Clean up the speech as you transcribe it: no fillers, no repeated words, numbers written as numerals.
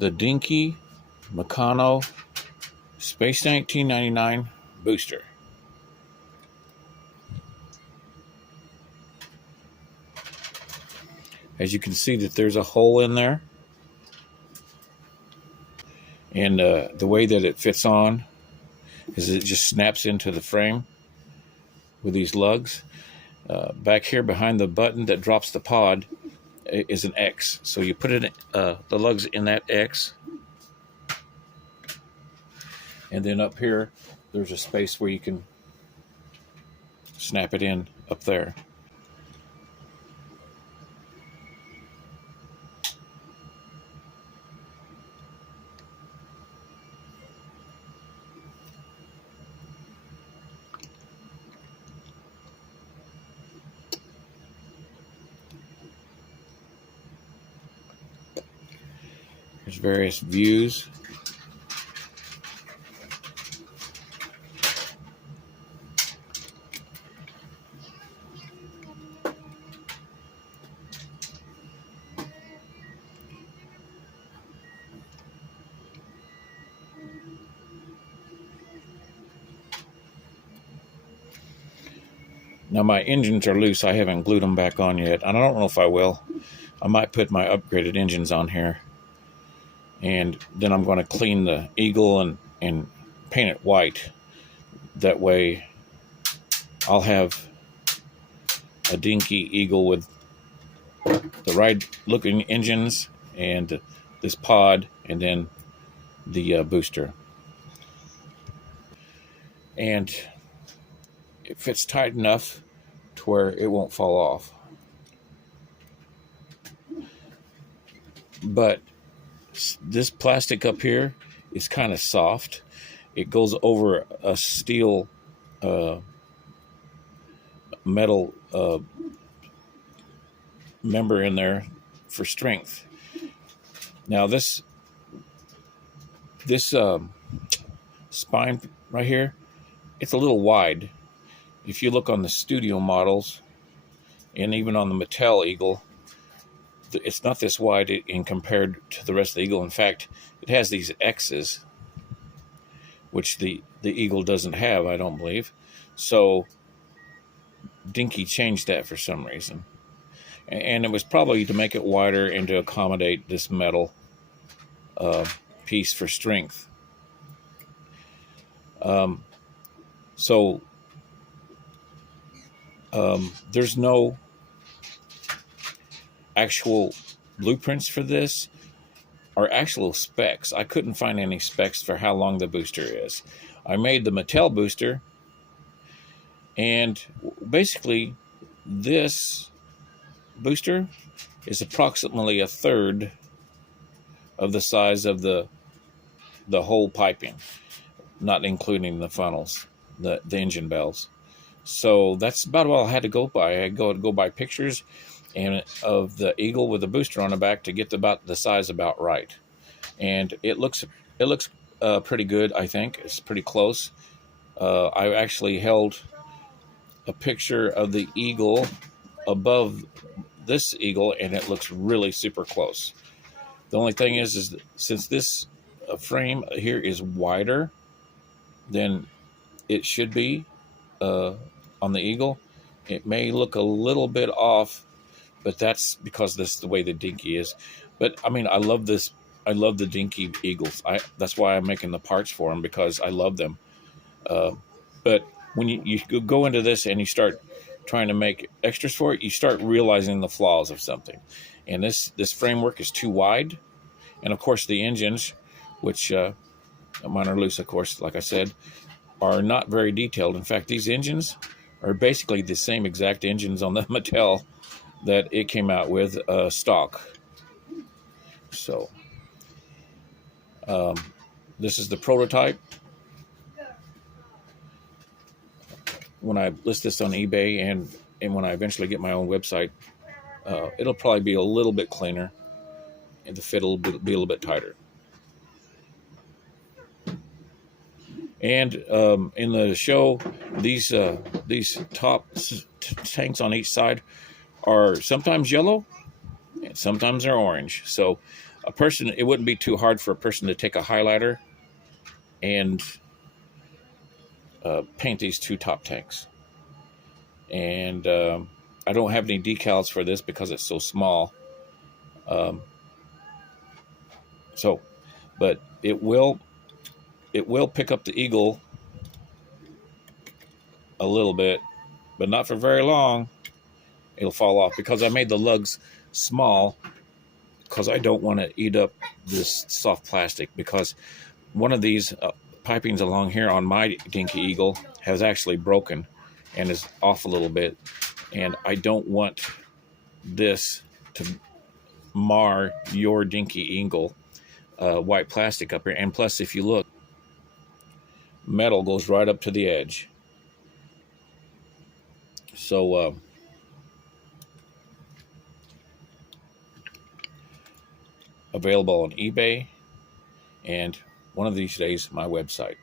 the Dinky Meccano Space 1999 booster. As you can see that there's a hole in there, and the way that it fits on is it just snaps into the frame with these lugs. Back here behind the button that drops the pod is an X, so you put it the lugs in that X, and then up here there's a space where you can snap it in up there. There's various views. Now my engines are loose. I haven't glued them back on yet. And I don't know if I will. I might put my upgraded engines on here. And then I'm going to clean the Eagle and paint it white. That way I'll have a dinky Eagle with the right looking engines and this pod and then the booster. And it fits tight enough to where it won't fall off. But this plastic up here is kind of soft. It goes over a steel metal member in there for strength. Now this spine right here, it's a little wide. If you look on the studio models and even on the Mattel Eagle, it's not this wide in compared to the rest of the Eagle. In fact, it has these X's, which the Eagle doesn't have, I don't believe. So Dinky changed that for some reason. And it was probably to make it wider and to accommodate this metal piece for strength. There's no actual blueprints for this or actual specs. I couldn't find any specs for how long the booster is. I made the Mattel booster, and basically this booster is approximately a third of the size of the whole piping, not including the funnels, the engine bells. So that's about all I had to go by. I had to go by pictures and of the Eagle with the booster on the back to get about the size about right. And it looks pretty good, I think. It's pretty close. I actually held a picture of the Eagle above this Eagle, and it looks really super close. The only thing is that since this frame here is wider than it should be on the Eagle, it may look a little bit off, but that's because this is the way the Dinky is. But I mean, I love this. I love the Dinky Eagles. That's why I'm making the parts for them, because I love them. But when you go into this and you start trying to make extras for it, you start realizing the flaws of something. And this framework is too wide. And of course the engines, which mine are loose, of course, like I said, are not very detailed. In fact, these engines are basically the same exact engines on the Mattel that it came out with stock. So this is the prototype. When I list this on eBay and when I eventually get my own website, it'll probably be a little bit cleaner and the fit will be a little bit tighter. And in the show, these top tanks on each side are sometimes yellow and sometimes they're orange. So it wouldn't be too hard for a person to take a highlighter and paint these two top tanks. And I don't have any decals for this because it's so small. But it will pick up the eagle a little bit, but not for very long. It'll fall off because I made the lugs small because I don't want to eat up this soft plastic, because one of these pipings along here on my Dinky Eagle has actually broken and is off a little bit, and I don't want this to mar your Dinky Eagle white plastic up here. And plus, if you look, metal goes right up to the edge. So available on eBay and one of these days my website.